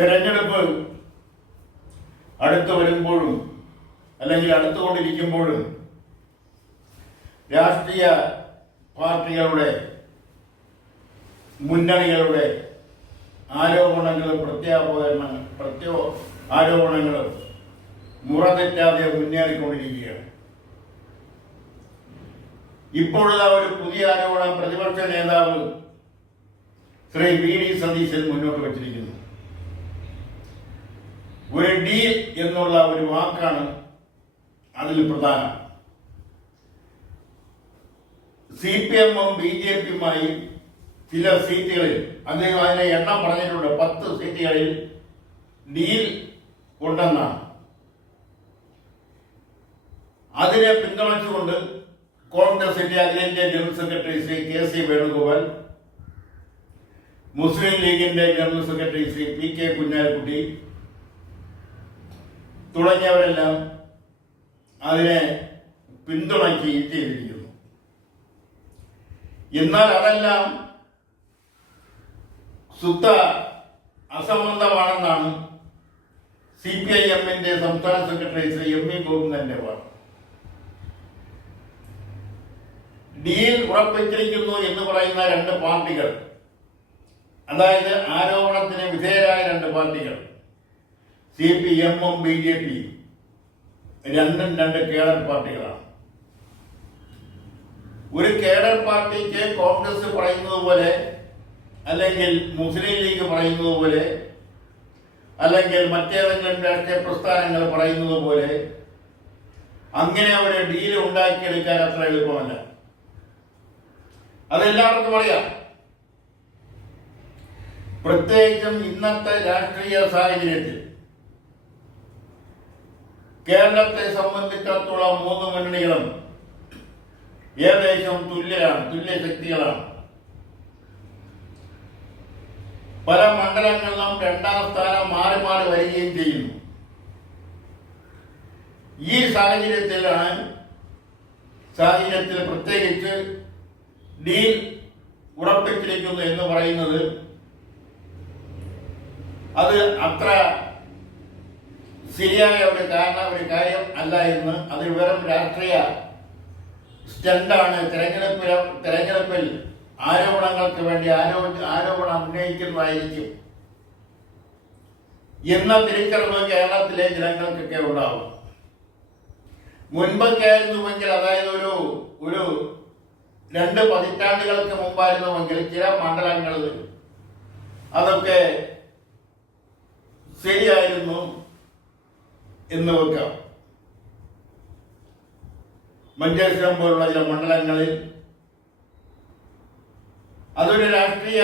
തെരഞ്ഞെടുപ്പ് അടുത്തു വരുമ്പോഴും അല്ലെങ്കിൽ അടുത്തുകൊണ്ടിരിക്കുമ്പോഴും രാഷ്ട്രീയ പാർട്ടികളുടെ മുന്നണികളുടെ ആരോപണങ്ങളും ആരോപണങ്ങളും മുറതെറ്റാതെ മുന്നേറിക്കൊണ്ടിരിക്കുകയാണ്. ഇപ്പോഴുള്ള ഒരു പുതിയ ആരോപണം പ്രതിപക്ഷ നേതാവ് ശ്രീ വി.ഡി. സതീശൻ മുന്നോട്ട് വച്ചിരിക്കുന്നു. ഒരു ഡീൽ എന്നുള്ള ഒരു വാക്കാണ് അതിൽ പ്രധാനം. CPM-ഉം BJP-യുമായി ചില സീറ്റുകളിൽ അദ്ദേഹം അതിന്റെ എണ്ണം പറഞ്ഞിട്ടുണ്ട്. 10 സീറ്റുകളിൽ ഡീൽ ഉണ്ടെന്നാണ്. അതിനെ പിന്തുണച്ചുകൊണ്ട് കോൺഗ്രസിന്റെ അഖിലേന്ത്യാ general secretary Shri K.C. Venugopal, Muslim ലീഗിന്റെ general secretary Shri P.K. Kunhalikutty തുടങ്ങിയവരെല്ലാം അതിനെ പിന്തുണയ്ക്കുകയും ചെയ്തിരിക്കുന്നു. എന്നാൽ അതെല്ലാം ശുദ്ധ അസംബന്ധമാണെന്നാണ് CPIM-ന്റെ സംസ്ഥാന സെക്രട്ടറി ശ്രീ M.V. ഗോവിന്ദന്റെ വാദം. ഡീൽ ഉറപ്പിച്ചിരിക്കുന്നു എന്ന് പറയുന്ന 2 പാർട്ടികൾ, അതായത് ആരോപണത്തിന് വിധേയരായ 2 പാർട്ടികൾ, CPM-ഉം BJP-യും രണ്ടും 2 കേഡർ പാർട്ടികളാണ്. ഒരു കേഡർ പാർട്ടിക്ക് കോൺഗ്രസ് പറയുന്നത് പോലെ, അല്ലെങ്കിൽ മുസ്ലിം ലീഗ് പറയുന്നത് പോലെ, അല്ലെങ്കിൽ മറ്റേതെങ്കിലും രാഷ്ട്രീയ പ്രസ്ഥാനങ്ങൾ പറയുന്നത് പോലെ അങ്ങനെ ഒരു ഡീൽ ഉണ്ടാക്കിയെടുക്കാൻ അത്ര എളുപ്പമല്ല. അതെല്ലാവർക്കും അറിയാം. പ്രത്യേകിച്ചും ഇന്നത്തെ രാഷ്ട്രീയ സാഹചര്യത്തിൽ കേരളത്തെ സംബന്ധിച്ചിടത്തോളം 3 മുന്നണികളും ഏകദേശം തുല്യ ശക്തികളാണ്. പല മണ്ഡലങ്ങളിലും 2ാം സ്ഥാനം മാറി മാറി വരികയും ചെയ്യുന്നു. ഈ സാഹചര്യത്തിൽ പ്രത്യേകിച്ച് ഡീൽ ഉറപ്പിച്ചിരിക്കുന്നു എന്ന് പറയുന്നത് അത് അത്ര ശരിയായ ഒരു കാര്യം അല്ല എന്ന്, അത് വെറും രാഷ്ട്രീയ സ്റ്റണ്ടാണ്. തെരഞ്ഞെടുപ്പിൽ ആരോപണങ്ങൾക്ക് വേണ്ടി ആരോപണം ഉന്നയിക്കുന്നതായിരിക്കും എന്ന തിരിച്ചറിവ് കേരളത്തിലെ ജനങ്ങൾക്കൊക്കെ ഉണ്ടാവും. മുൻപൊക്കെ ആയിരുന്നുവെങ്കിൽ, അതായത് ഒരു 2 പതിറ്റാണ്ടുകൾക്ക് മുമ്പായിരുന്നുവെങ്കിൽ ചില മണ്ഡലങ്ങളിൽ അതൊക്കെ ശരിയായിരുന്നു എന്ന് വെക്കാം. മഞ്ചേശ്വരം പോലുള്ള ചില മണ്ഡലങ്ങളിൽ അതൊരു രാഷ്ട്രീയ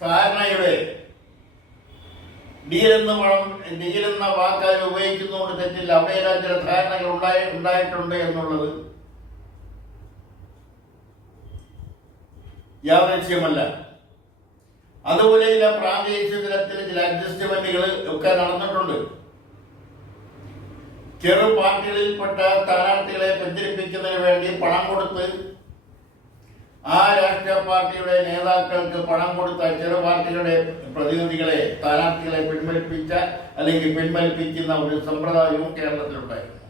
ധാരണയുടെ ഡീലെന്ന വാക്കാൽ ഉപയോഗിക്കുന്നതുകൊണ്ട് തെറ്റില്ല. അവിടെയെല്ലാം ചില ധാരണകൾ ഉണ്ടായിട്ടുണ്ട് എന്നുള്ളത് യാദൃശ്യമല്ല. അതുപോലെ ചില പ്രാദേശിക തലത്തിൽ ചില അഡ്ജസ്റ്റ്മെന്റുകൾ ഒക്കെ നടന്നിട്ടുണ്ട്. ചെറു പാർട്ടികളിൽപ്പെട്ട സ്ഥാനാർത്ഥികളെ പിന്തിരിപ്പിക്കുന്നതിന് വേണ്ടി പണം കൊടുത്ത് ആ രാഷ്ട്രീയ പാർട്ടിയുടെ നേതാക്കൾക്ക് പണം കൊടുത്ത ചെറു പാർട്ടികളുടെ പ്രതിനിധികളെ, സ്ഥാനാർത്ഥികളെ പിൻവലിപ്പിക്കുന്ന ഒരു സമ്പ്രദായവും കേരളത്തിലുണ്ടായിരുന്നു.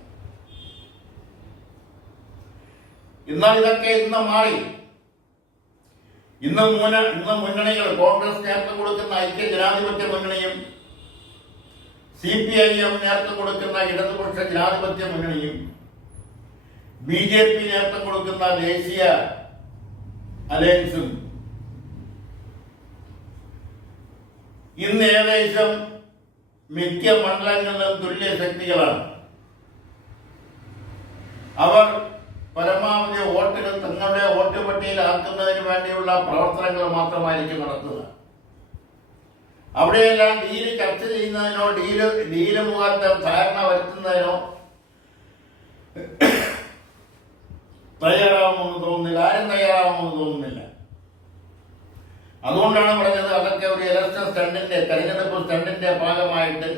എന്നാൽ ഇതൊക്കെ ഇന്ന് മാറി. ഇന്ന് മുന്നണികൾ, കോൺഗ്രസ് നേതൃത്വം കൊടുക്കുന്ന ഐക്യ ജനാധിപത്യ മുന്നണിയും CPIM നേതൃത്വം കൊടുക്കുന്ന ഇടതുപക്ഷ ജനാധിപത്യ മുന്നണിയും BJP നേതൃത്വം കൊടുക്കുന്ന ദേശീയ അലയൻസും ഇന്ന് ഏകദേശം മിക്ക മണ്ഡലങ്ങളിലും തുല്യ ശക്തികളാണ്. അവർ പരമാവധി വോട്ടുകൾ തങ്ങളുടെ വോട്ട് പട്ടികയിലാക്കുന്നതിന് വേണ്ടിയുള്ള പ്രവർത്തനങ്ങൾ മാത്രമായിരിക്കും നടത്തുക. അവിടെയെല്ലാം ഡീല് ചർച്ച ചെയ്യുന്നതിനോ ഡീല് മുഖാന്തരം ധാരണ വരുത്തുന്നതിനോ തയ്യാറാവുമെന്ന് തോന്നുന്നില്ല. ആരും തയ്യാറാവുമെന്ന് തോന്നുന്നില്ല. അതുകൊണ്ടാണ് പറഞ്ഞത് അതൊക്കെ ഒരു ഇലക്ഷൻ സ്റ്റണ്ടിന്റെ, തെരഞ്ഞെടുപ്പ് സ്റ്റണ്ടിന്റെ ഭാഗമായിട്ട്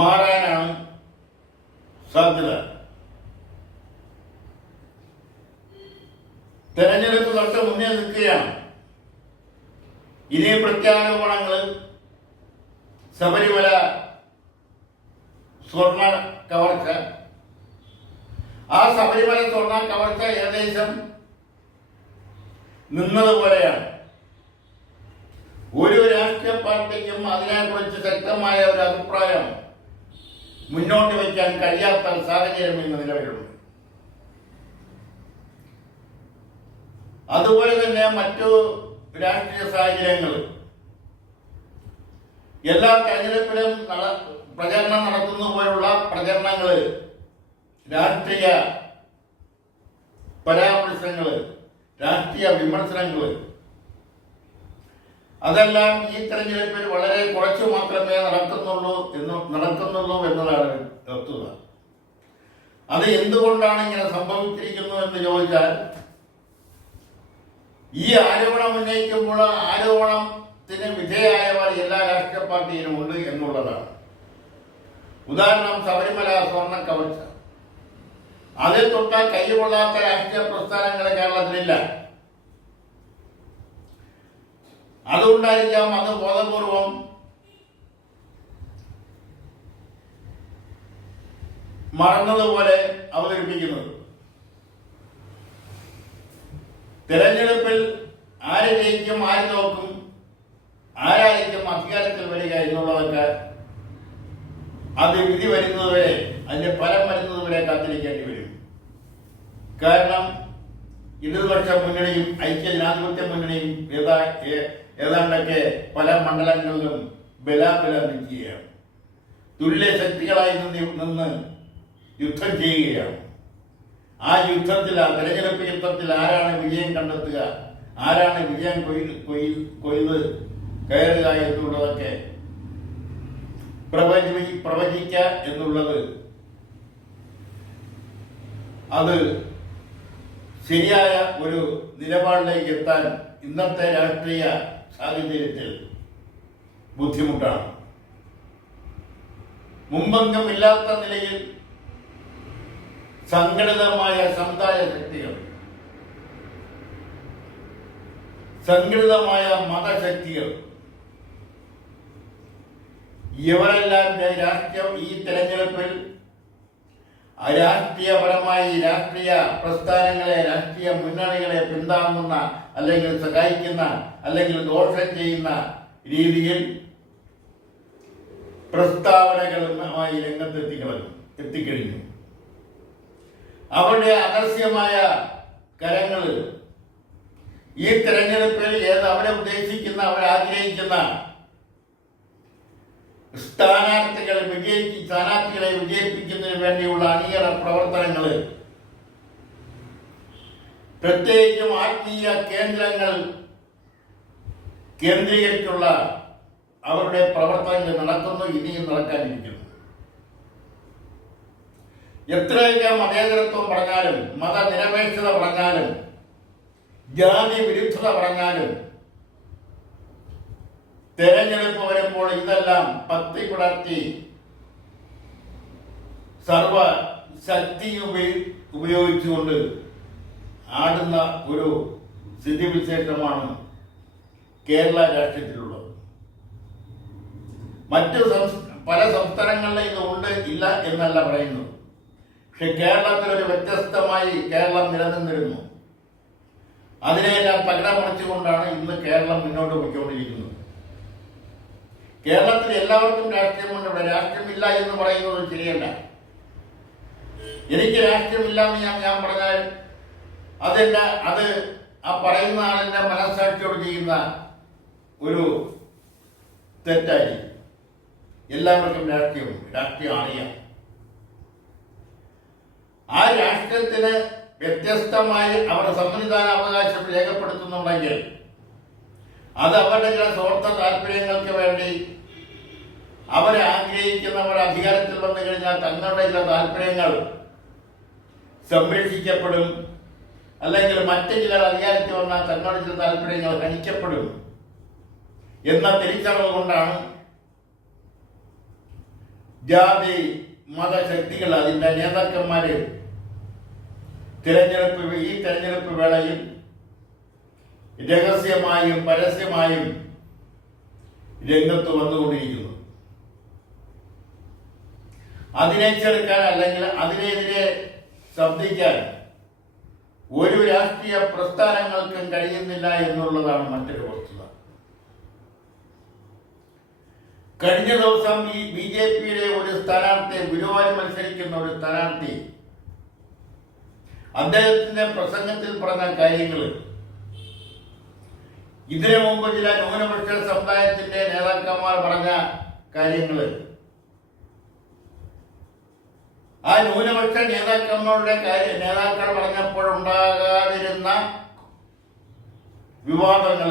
മാറാനാണ് സാധ്യത. തെരഞ്ഞെടുപ്പ് തൊട്ട് മുന്നേ നിൽക്കുകയാണ്. ഇനി പ്രത്യാരോപണങ്ങൾ ശബരിമല സ്വർണ്ണ കവർച്ച, ആ ശബരിമല സ്വർണ്ണ കവർച്ച ഏകദേശം നിന്നതുപോലെയാണ്. ഒരു രാഷ്ട്രീയ പാർട്ടിക്കും അതിനെക്കുറിച്ച് ശക്തമായ ഒരു അഭിപ്രായം മുന്നോട്ട് വയ്ക്കാൻ കഴിയാത്ത സാഹചര്യം ഇന്ന് നിലവിലുണ്ട്. അതുപോലെ തന്നെ മറ്റു രാഷ്ട്രീയ സാഹചര്യങ്ങൾ എല്ലാ തെരഞ്ഞെടുപ്പിലും പ്രചരണം നടത്തുന്ന പോലുള്ള പ്രചരണങ്ങൾ, രാഷ്ട്രീയ പരാമർശങ്ങൾ, രാഷ്ട്രീയ വിമർശനങ്ങൾ, അതെല്ലാം ഈ തെരഞ്ഞെടുപ്പിൽ വളരെ കുറച്ചു മാത്രമേ നടക്കുന്നുള്ളൂ എന്നതാണ് വസ്തുത. അത് എന്തുകൊണ്ടാണ് ഇങ്ങനെ സംഭവിച്ചിരിക്കുന്നു എന്ന് ചോദിച്ചാൽ, ഈ ആരോപണം ഉന്നയിക്കുമ്പോൾ ആരോപണത്തിന് വിധേയമായവർ എല്ലാ രാഷ്ട്രീയ പാർട്ടിയിലും ഉണ്ട് എന്നുള്ളതാണ്. ഉദാഹരണം, ശബരിമല സ്വർണ്ണ കവർച്ച, അതിൽ തൊട്ടാൽ കൈകൊള്ളാത്ത രാഷ്ട്രീയ പ്രസ്ഥാനങ്ങൾ കേരളത്തിലില്ല. അതുകൊണ്ടായിരിക്കാം അത് ബോധപൂർവം മറന്നതുപോലെ അവതരിപ്പിക്കുന്നത്. തെരഞ്ഞെടുപ്പിൽ ആര് ജയിക്കും, ആര് തോക്കും, ആരായിരിക്കും അധികാരത്തിൽ വരിക എന്നുള്ളതൊക്കെ അത് വിധി വരുന്നതുവരെ, അതിന്റെ ഫലം വരുന്നതുവരെ കാത്തിരിക്കേണ്ടി വരും. കാരണം ഇടതുപക്ഷ മുന്നണിയും ഐക്യജനാധിപത്യ മുന്നണിയും ഏതാണ്ടൊക്കെ പല മണ്ഡലങ്ങളിലും ബലാബലം നിൽക്കുകയാണ്. തുല്യ ശക്തികളായി നിന്ന് യുദ്ധം ചെയ്യുകയാണ്. ആ യുദ്ധത്തിൽ, ആ തെരഞ്ഞെടുപ്പ് യുദ്ധത്തിൽ ആരാണ് വിജയം കണ്ടെത്തുക, ആരാണ് വിജയം കൊയ്ത് കയറുക എന്നുള്ളതൊക്കെ പ്രവചിക്കുക എന്നുള്ളത് അത് ശരിയായ ഒരു നിലപാടിലേക്ക് എത്താൻ ഇന്നത്തെ രാഷ്ട്രീയ സാഹചര്യത്തിൽ ബുദ്ധിമുട്ടാണ്. മുമ്പെങ്കും ഇല്ലാത്ത നിലയിൽ സംഘടിതമായ സമുദായ ശക്തികൾ, സംഘടിതമായ മതശക്തികൾ, ഇവരെല്ലാം ഈ തെരഞ്ഞെടുപ്പിൽ രാഷ്ട്രീയപരമായി രാഷ്ട്രീയ പ്രസ്ഥാനങ്ങളെ, രാഷ്ട്രീയ മുന്നണികളെ പിന്താങ്ങുന്ന, അല്ലെങ്കിൽ സഹായിക്കുന്ന, അല്ലെങ്കിൽ ദോഷം ചെയ്യുന്ന രീതിയിൽ പ്രസ്താവനകളുമായി എത്തിക്കഴിഞ്ഞു. അവരുടെ അദർശ്യമായ കരങ്ങൾ ഈ തെരഞ്ഞെടുപ്പിൽ അവരെ ഉദ്ദേശിക്കുന്ന, അവരാഗ്രഹിക്കുന്ന സ്ഥാനാർത്ഥികളെ വിജയിപ്പിക്കുന്നതിന് വേണ്ടിയുള്ള അണിയറ പ്രവർത്തനങ്ങൾ, പ്രത്യേകിച്ചും ആത്മീയ കേന്ദ്രങ്ങൾ കേന്ദ്രീകരിച്ചുള്ള അവരുടെ പ്രവർത്തനങ്ങൾ നടക്കുന്നു, ഇനിയും നടക്കാനിരിക്കുന്നു. എത്രയൊക്കെ മതേതരത്വം പറഞ്ഞാലും, മതനിരപേക്ഷത പറഞ്ഞാലും, ജാതി വിരുദ്ധത പറഞ്ഞാലും, തെരഞ്ഞെടുപ്പ് വരുമ്പോൾ ഇതെല്ലാം പത്തി പുലർത്തി സർവ ശക്തി ഉപയോഗിച്ചുകൊണ്ട് ആടുന്ന ഒരു സ്ഥിതിവിശേഷമാണ് കേരള രാഷ്ട്രീയത്തിലുള്ളത്. മറ്റു പല സംസ്ഥാനങ്ങളിലും ഇത് ഉണ്ട്, ഇല്ല എന്നല്ല പറയുന്നത്. പക്ഷെ കേരളത്തിൽ ഒരു വ്യത്യസ്തമായി കേരളം നിലനിന്നിരുന്നു. അതിനെല്ലാം തകിടമറിച്ചുകൊണ്ടാണ് ഇന്ന് കേരളം മുന്നോട്ട് പോയിക്കൊണ്ടിരിക്കുന്നത്. കേരളത്തിൽ എല്ലാവർക്കും രാഷ്ട്രീയമുണ്ട്. ഇവിടെ രാഷ്ട്രീയമില്ല എന്ന് പറയുന്നത് ശരിയല്ല. എനിക്ക് രാഷ്ട്രീയമില്ല എന്ന് ഞാൻ പറഞ്ഞാൽ അത് ആ പറയുന്ന ആളിന്റെ മനസ്സാക്ഷിയോട് ചെയ്യുന്ന ഒരു തെറ്റായി. എല്ലാവർക്കും രാഷ്ട്രീയം അറിയാം. ആ രാഷ്ട്രീയത്തിന് വ്യത്യസ്തമായി അവർ സമ്മതിദാനാവകാശം രേഖപ്പെടുത്തുന്നുണ്ടെങ്കിൽ അത് അവരുടെ ചില സ്വാർത്ഥ താല്പര്യങ്ങൾക്ക് വേണ്ടി അവരെ ആഗ്രഹിക്കുന്നവർ അധികാരത്തിൽ വന്നു കഴിഞ്ഞാൽ തങ്ങളുടെ ചില താല്പര്യങ്ങൾ സംരക്ഷിക്കപ്പെടും, അല്ലെങ്കിൽ മറ്റു ചിലർ അധികാരത്തിൽ വന്നാൽ തങ്ങളുടെ ചില താല്പര്യങ്ങൾ ഹനിക്കപ്പെടും എന്ന തിരിച്ചറിവ് കൊണ്ടാണ് ജാതി മതശക്തികൾ, അതിൻ്റെ നേതാക്കന്മാര് ഈ തെരഞ്ഞെടുപ്പ് വേളയിൽ രഹസ്യമായും പരസ്യമായും രംഗത്ത് വന്നുകൊണ്ടിരിക്കുന്നു. അതിനെ ചെറുക്കാൻ അല്ലെങ്കിൽ അതിനെതിരെ ശബ്ദിക്കാൻ ഒരു രാഷ്ട്രീയ പ്രസ്ഥാനങ്ങൾക്കും കഴിയുന്നില്ല എന്നുള്ളതാണ് മറ്റൊരു വസ്തുത. കഴിഞ്ഞ ദിവസം ഈ BJP-യുടെ ഒരു സ്ഥാനാർത്ഥി, ഗുരുവായൂർ മത്സരിക്കുന്ന ഒരു സ്ഥാനാർത്ഥി, അദ്ദേഹത്തിന്റെ പ്രസംഗത്തിൽ പറഞ്ഞ കാര്യങ്ങൾ, ഇതിനു മുമ്പ് ചില ന്യൂനപക്ഷ സമുദായത്തിന്റെ നേതാക്കന്മാർ പറഞ്ഞ കാര്യങ്ങൾ, ആ ന്യൂനപക്ഷ നേതാക്കൾ പറഞ്ഞപ്പോഴുണ്ടാകാതിരുന്ന വിവാദങ്ങൾ,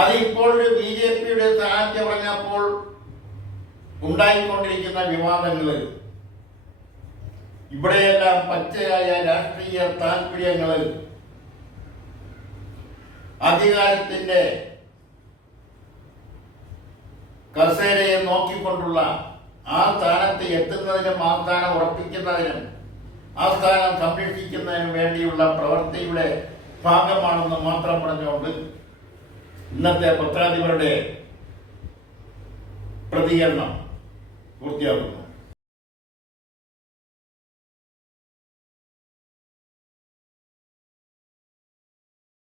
അത് ഇപ്പോൾ ഒരു BJP-യുടെ സ്ഥാനാർത്ഥി പറഞ്ഞപ്പോൾ ഉണ്ടായിക്കൊണ്ടിരിക്കുന്ന വിവാദങ്ങൾ, ഇവിടെയെല്ലാം പച്ചയായ രാഷ്ട്രീയ താല്പര്യങ്ങൾ, അധികാരത്തിന്റെ കസേരയെ നോക്കിക്കൊണ്ടുള്ള ആ സ്ഥാനത്ത് എത്തുന്നതിനും ആ സ്ഥാനം ഉറപ്പിക്കുന്നതിനും ആ സ്ഥാനം സംരക്ഷിക്കുന്നതിനും വേണ്ടിയുള്ള പ്രവൃത്തിയുടെ ഭാഗമാണെന്ന് മാത്രം പറഞ്ഞുകൊണ്ട് ഇന്നത്തെ പത്രാധിപരുടെ പ്രതികരണം പൂർത്തിയാക്കുന്നു.